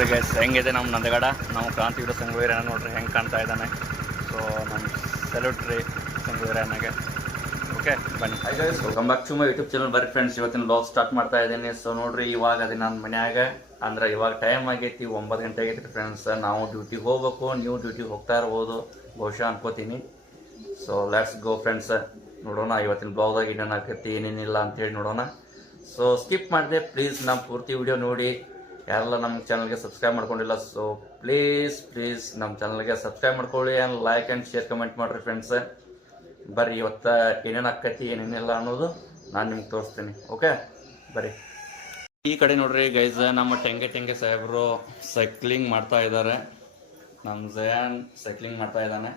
ನಂದಗಡ? ನಾವು ಕ್ರಾಂತಿವೀರ ಸಂಗೊಳ್ಳಿ ನೋಡ್ರಿ, ಹೆಂಗೆ ಕಾಣ್ತಾ ಇದ್ದಾನೆ. ಸೊ ನಮ್ಮ ಸೆಲ್ಯೂಟ್ ರೀ ಸಂಗೊಳ್ಳಿ ನನಗೆ ಓಕೆ ಬನ್ನಿ welcome back to my YouTube channel ಬರ್ರಿ ಫ್ರೆಂಡ್ಸ್ ಇವತ್ತಿನ ಬ್ಲಾಗ್ ಸ್ಟಾರ್ಟ್ ಮಾಡ್ತಾ ಇದ್ದೀನಿ. ಸೊ ನೋಡ್ರಿ, ಇವಾಗ ಅದೇ ನನ್ನ ಮನ್ಯಾಗ. ಅಂದ್ರೆ, ಇವಾಗ ಟೈಮ್ ಆಗೈತಿ, ಒಂಬತ್ತು ಗಂಟೆ ಆಗೈತಿ ಫ್ರೆಂಡ್ಸ್ ನಾವು ಡ್ಯೂಟಿಗೆ ಹೋಗ್ಬೇಕು, ನೀವು ಡ್ಯೂಟಿಗೆ ಹೋಗ್ತಾ ಇರ್ಬೋದು. ಬಹುಶಃ ಅನ್ಕೋತೀನಿ. ಸೊ ಲೆಟ್ಸ್ ಗೋ ಫ್ರೆಂಡ್ಸ್ ನೋಡೋಣ, ಇವತ್ತಿನ ಬ್ಲಾಗ್ದಾಗ ಏನೇನು ಆಕೈತಿ, ಏನೇನಿಲ್ಲ ಅಂತೇಳಿ ನೋಡೋಣ. ಸೊ ಸ್ಕಿಪ್ ಮಾಡಿದೆ ಪ್ಲೀಸ್ ನಮ್ಮ ಪೂರ್ತಿ ವಿಡಿಯೋ ನೋಡಿ. ಯಾರೆಲ್ಲ ನಮ್ಮ ಚಾನಲ್ಗೆ ಸಬ್ಸ್ಕ್ರೈಬ್ ಮಾಡ್ಕೊಂಡಿಲ್ಲ ಸೊ ಪ್ಲೀಸ್ ಪ್ಲೀಸ್ ನಮ್ಮ ಚಾನಲ್ಗೆ ಸಬ್ಸ್ಕ್ರೈಬ್ ಮಾಡ್ಕೊಳ್ಳಿ and like and share comment ಮಾಡಿರಿ ಫ್ರೆಂಡ್ಸ್ ಬರ್ರಿ ಇವತ್ತು ಏನೇನು ಆಕೈತಿ ಏನೇನಿಲ್ಲ ಅನ್ನೋದು ನಾನು ನಿಮ್ಗೆ ತೋರಿಸ್ತೀನಿ ಓಕೆ ಬರ್ರಿ. ಈ ಕಡೆ ನೋಡ್ರಿ ಗೈಸ್ ನಮ್ಮ ಟೆಂಗೆ ಟೆಂಗೆ ಸಾಹೇಬರು ಸೈಕ್ಲಿಂಗ್ ಮಾಡ್ತಾ ಇದ್ದಾರೆ ನಮ್ಮ ಜಯಾನ್ ಸೈಕ್ಲಿಂಗ್ ಮಾಡ್ತಾ ಇದ್ದಾನೆ.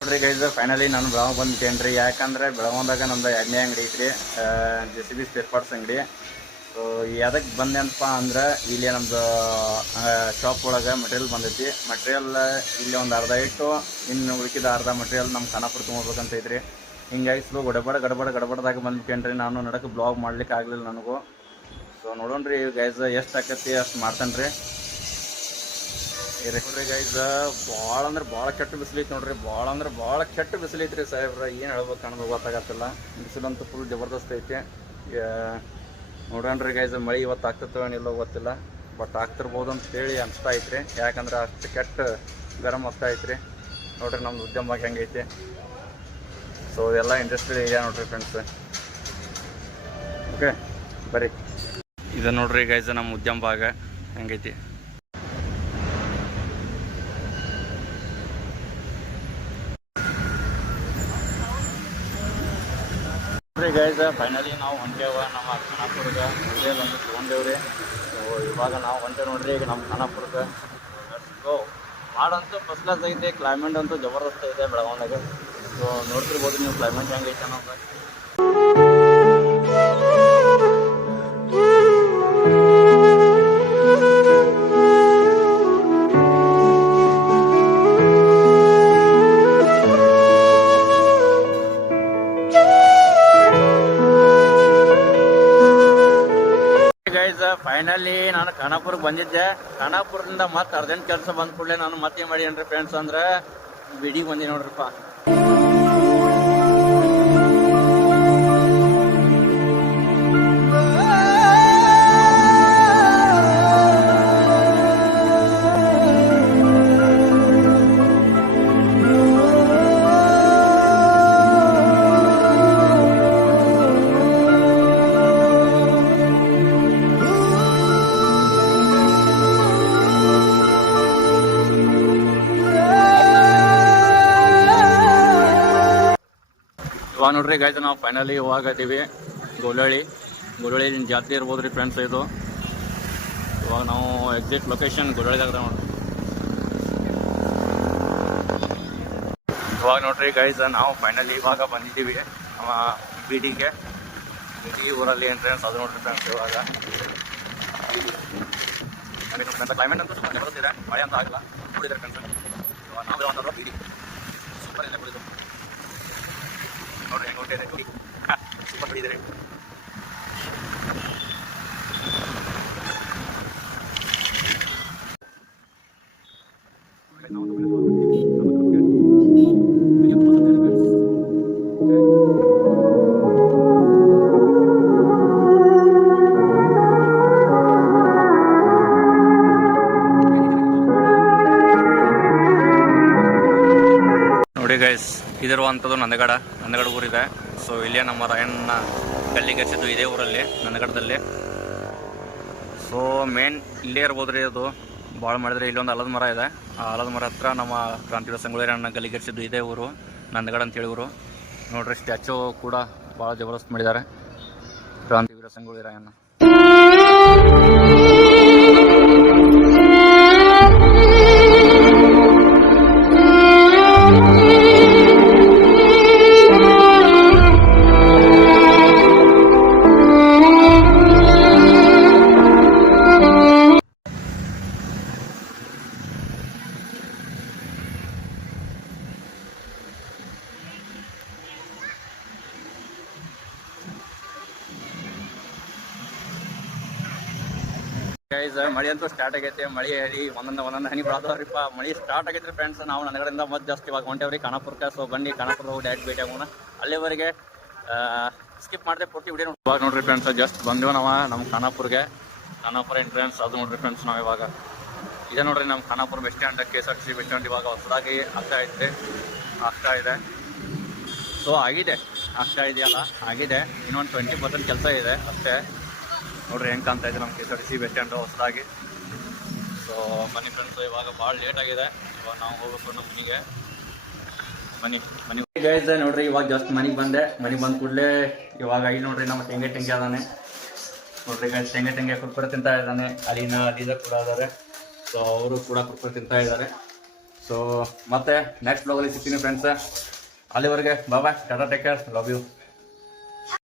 ನೋಡ್ರಿ ಗೈಸ್ ಫೈನಲಿ ನಾನು ಬೆಳಗಾವ್ ಬಂದ್ಬಿಟ್ಟೇನ್ರಿ. ಯಾಕಂದ್ರೆ ಬೆಳಗಾವ್ದಾಗ ನಮ್ದು ಎಣ್ಣೆ ಅಂಗಡಿ ಐತ್ರಿ J C B spare parts ಅಂಗಡಿ. ಸೊ ಯಾವ್ದಕ್ಕೆ ಬಂದೆ ಅಂತಪ್ಪ ಅಂದ್ರೆ, ಇಲ್ಲಿ ನಮ್ದು ಶಾಪ್ ಒಳಗೆ ಮಟೀರಿಯಲ್ ಬಂದೈತಿ. ಮಟೀರಿಯಲ್ ಇಲ್ಲಿ ಒಂದು ಅರ್ಧ ಇಟ್ಟು, ಇನ್ನು ಉಳಿಕಿದ ಅರ್ಧ ಮಟೀರಿಯಲ್ ನಮ್ಮ ಖಾನಾಪುರ ತೊಗೊಳ್ಬೇಕಂತ ಐತ್ರಿ. ಹಿಂಗಾಗಿ ಸ್ಲೋ ಗಡಬಡ ಗಡಬಡ, ಗಡಬಡದಾಗ ಬಂದ್ಬಿಟ್ಟೇನ್ರಿ. ನಾನು ನಡಕ್ಕೆ ಬ್ಲಾಗ್ ಮಾಡ್ಲಿಕ್ಕೆ ಆಗಲಿಲ್ಲ ನನಗೂ. ಸೊ ನೋಡೋಣ್ರಿ ಗೈಸ್ ಎಷ್ಟು ಆಕತಿ, ಅಷ್ಟು ಮಾಡ್ತಾನೆ ರೀ ನೋಡ್ರಿ ಗೈಸ್ ಭಾಳ ಅಂದ್ರೆ ಭಾಳ ಕೆಟ್ಟ ಬಿಸಿಲೈತಿ ನೋಡ್ರಿ. ಭಾಳ ಅಂದ್ರೆ ಭಾಳ ಕೆಟ್ಟ ಬಿಸಿಲೈತ್ರಿ ಸಾಹೇಬ್ರ. ಏನು ಹೇಳ್ಬೇಕು ಅನ್ನೋದು ಗೊತ್ತಾಗತ್ತಿಲ್ಲ. ಬಿಸಿಲಂತೂ ಫುಲ್ ಜಬರ್ದಸ್ತ್ ಐತಿ. ನೋಡೋಣ್ರಿ ಗೈಸ್ ಮಳೆ ಇವತ್ತು ಆಗ್ತತ್ತೋ ಏನಿಲ್ಲೋ ಗೊತ್ತಿಲ್ಲ. ಬಟ್ ಆಗ್ತಿರ್ಬೋದು ಅಂತ ಹೇಳಿ ಅನಿಸ್ತಾ ಐತ್ರಿ. ಯಾಕಂದ್ರೆ ಅಷ್ಟು ಕೆಟ್ಟ ಗರಂ ಆಗ್ತಾ ಐತ್ರಿ. ನೋಡ್ರಿ ನಮ್ದು ಉದ್ಯಮ ಹೆಂಗೈತಿ ಸೊ ಎಲ್ಲ ಇಂಡಸ್ಟ್ರಿ ಏರಿಯಾ ನೋಡ್ರಿ ಫ್ರೆಂಡ್ಸ್ ಓಕೆ ಬರ್ರಿ ಇದು ನೋಡ್ರಿ ಗೈಸ್ ನಮ್ಮ ಉದ್ಯಮ ಭಾಗ ಹೆಂಗೈತಿ. ನೋಡ್ರಿ ಗೈಸ ಫೈನಲಿ ನಾವು ಹೊಂಟೇವ ನಮ್ಮ ಖಾನಾಪುರದ ಹೋಟೆಲ್ ಒಂದು ತೊಗೊಂಡೇವ್ರಿ. ಸೊ ಇವಾಗ ನಾವು ಹೊಂಟೇವೆ ನೋಡ್ರಿ, ಈಗ ನಮ್ಮ ಖಾನಾಪುರದ. ಸೊ ಮಾಡಂತೂ ಫಸ್ಟ್ ಕ್ಲಾಸ್ ಐತೆ ಕ್ಲೈಮೇಟ್ ಅಂತೂ ಜಬರ್ದಸ್ತ್ ಐತೆ ಬೆಳಗಾವ್ದಾಗ ಸೊ ನೋಡ್ತಿರ್ಬೋದು ನೀವು ಕ್ಲೈಮೇಟ್ ಹೆಂಗೈತೆ ಅನ್ನೋದು. ಗೈಸ್ ಫೈನಲಿ ನಾನು ಖಾನಾಪುರ್ಗೆ ಬಂದಿದ್ದೆ. ಖಾನಾಪುರದಿಂದ ಮತ್ತೆ ಅರ್ಜೆಂಟ್ ಕೆಲಸ ಬಂದ ಕೂಡಲೇ ನಾನು ಮತ್ತೆ ಮಾಡಿ ಏನ್ರಿ ಫ್ರೆಂಡ್ಸ್ ಅಂದ್ರೆ ಬಿಡಿ ಬಂದಿ ನೋಡ್ರಪ್ಪ. ನೋಡ್ರಿ ಗಾಯ್ತು ನಾವು ಫೈನಲಿ ಇವಾಗ ಅದೀವಿ ಗೋಲಳ್ಳಿ ಗೋಲಳ್ಳಿ ಜಾತ್ರೆ ಇರ್ಬೋದು ರೀ ಫ್ರೆಂಡ್ಸ್ ಇದು. ಇವಾಗ ನಾವು ಎಕ್ಸಿಟ್ ಲೊಕೇಶನ್ ಗೋಲಳ್ಳಿದಾಗ ನೋಡ್ರಿ. ಇವಾಗ ನೋಡ್ರಿ ಗೈಸ್ ನಾವು ಫೈನಲಿ ಇವಾಗ ಬಂದಿದ್ದೀವಿ. ನಮ್ಮ ಬಿಡಿಗೆ. ಬಿಡಿ ಊರಲ್ಲಿ ಎಂಟ್ರೆನ್ಸ್ ಅದು ನೋಡ್ರಿ ಫ್ರೆಂಡ್ಸ್ ಇವಾಗ. ಕ್ಲೈಮೇಟ್ ಅಂತೂ ಜಬರ್ದಸ್ತಿದೆ ಮಳೆ ಅಂತ ಆಗಲ್ಲ. ಕುಡಿದ್ರೆ ಫ್ರೆಂಡ್ಸ್ ನಾವು ಸೂಪರ್ ಇದೆ ಕುಡಿದು ನೋಡ್ರಿ ಹೆಂಗೆ ಹೊಂಟಿದೆ ನೋಡಿ ಸೂಪರ್ ಹೊಡಿದ್ದಾರೆ ನೋಡಿ ಗೈಸ್ ಇದಿರುವಂಥದ್ದು ನಂದಗಡ ನಂದಗಡ ಊರಿದೆ. ಸೊ ಇಲ್ಲೇ ನಮ್ಮ ರಾಯಣ್ಣ ಗಲ್ಲಿಗರಿಸಿದ್ದು ಇದೇ ಊರಲ್ಲಿ ನಂದಗಡದಲ್ಲಿ ಸೊ ಮೇನ್ ಇಲ್ಲೇ ಇರ್ಬೋದು ರೀ ಅದು. ಭಾಳ ಮಾಡಿದ್ರೆ ಇಲ್ಲೊಂದು ಆಲದ ಮರ ಇದೆ. ಆ ಆಲದ ಮರ ಹತ್ರ ನಮ್ಮ ಕ್ರಾಂತಿವೀರ ಸಂಗೊಳ್ಳಿ ಅಣ್ಣ ಗಲ್ಲಿಗರಿಸಿದ್ದು ಇದೇ ಊರು, ನಂದಗಡ ಅಂತೇಳಿ ಊರು. ನೋಡ್ರಿ, ಸ್ಟ್ಯಾಚು ಕೂಡ ಭಾಳ ಜಬರ್ದಸ್ತ್ ಮಾಡಿದ್ದಾರೆ. ಕ್ರಾಂತಿವೀರ ಸಂಗೊಳ್ಳಿ ರಾಯಣ್ಣ. ಗೈಸ್ ಮಳಿ ಅಂತೂ ಸ್ಟಾರ್ಟ್ ಆಗೈತೆ. ಮಳಿ ಹೇಳಿ, ಒಂದೊಂದು ಒಂದೊಂದು ಹನಿ ಬರೋದವ್ರಿಪ್ಪ ಮಳಿ ಸ್ಟಾರ್ಟ್ ಆಗೈತೆ ಫ್ರೆಂಡ್ಸ್ ನಾವು ನನಗರಿಂದ ಮತ್ತೆ ಜಾಸ್ತಿ ಇವಾಗ ಹೊಂಟೇವ್ರಿ ಖಾನಾಪುರಕ್ಕೆ ಸೊ ಬನ್ನಿ ಕಣಪುರ ಹೋಗಿ ಡೈರೆಕ್ಟ್ ಭೇಟಿ ಆಗೋಣ. ಅಲ್ಲಿವರೆಗೆ ಸ್ಕಿಪ್ ಮಾಡಿದೆ ಪೂರ್ತಿ ವಿಡಿಯೋ ನೋಡಿ ಇವಾಗ ನೋಡ್ರಿ ಫ್ರೆಂಡ್ಸ್ ಜಸ್ಟ್ ಬಂದೆವು ನಾವು ನಮ್ಮ ಖಾನಾಪುರ್ಗೆ. ಖಾನಾಪುರ ಎಂಟ್ರೆನ್ಸ್ ಅದು ನೋಡ್ರಿ ಫ್ರೆಂಡ್ಸ್ ನಾವು ಇವಾಗ ಇದೆ ನೋಡ್ರಿ ನಮ್ಮ Khanapur bus stand K S R C bus ಇವಾಗ ಹೊಸದಾಗಿ ಆಗ್ತಾ ಐತೆ. ಆಗ್ತಾ ಇದೆ. ಸೊ ಆಗಿದೆ. ಆಗ್ತಾ ಇದೆಯಲ್ಲ? ಆಗಿದೆ. ಇನ್ನೊಂದು ಟ್ವೆಂಟಿ ಪರ್ಸೆಂಟ್ ಕೆಲಸ ಇದೆ, ಅಷ್ಟೇ. ನೋಡ್ರಿ ಹೆಂಗೆ ಕಾಣ್ತಾ ಇದೆ ನಮ್ಮ K S R T C bus stand ಹೊಸದಾಗಿ. ಸೊ ಮನೆ ಫ್ರೆಂಡ್ಸ್ ಇವಾಗ ಭಾಳ ಲೇಟ್ ಆಗಿದೆ. ಇವಾಗ ನಾವು ಹೋಗ್ಬೇಕು ನಮ್ಮ ಮನೆಗೆ. ಮನೆ, ಮನಿ. ಗೈಸ್ ನೋಡ್ರಿ, ಇವಾಗ ಜಸ್ಟ್ ಮನೆಗೆ ಬಂದೆ. ಮನೆಗೆ ಬಂದ ಕೂಡಲೇ ಇವಾಗ ಇಲ್ಲಿ ನೋಡ್ರಿ, ನಮ್ಮ ತೆಂಗೆ ಟೆಂಗೆ ಅದಾನೆ. ನೋಡ್ರಿ ಗೈಸ್ ತೆಂಗೆ ಟೆಂಗೆ ಕುರ್ಕುರೆ ತಿಂತಾ ಇದ್ದಾನೆ. ಅಲ್ಲಿನ ಅಲ್ಲಿದ ಕೂಡ ಇದ್ದಾರೆ ಸೊ ಅವರು ಕೂಡ ಕುರ್ಕುರೆ ತಿಂತಾ ಇದ್ದಾರೆ. ಸೊ ಮತ್ತೆ ನೆಕ್ಸ್ಟ್ ಬ್ಲಾಗಲ್ಲಿ ಸಿಗ್ತೀನಿ ಫ್ರೆಂಡ್ಸ್ ಅಲ್ಲಿವರೆಗೆ ಬಾಬಾ tata take care love you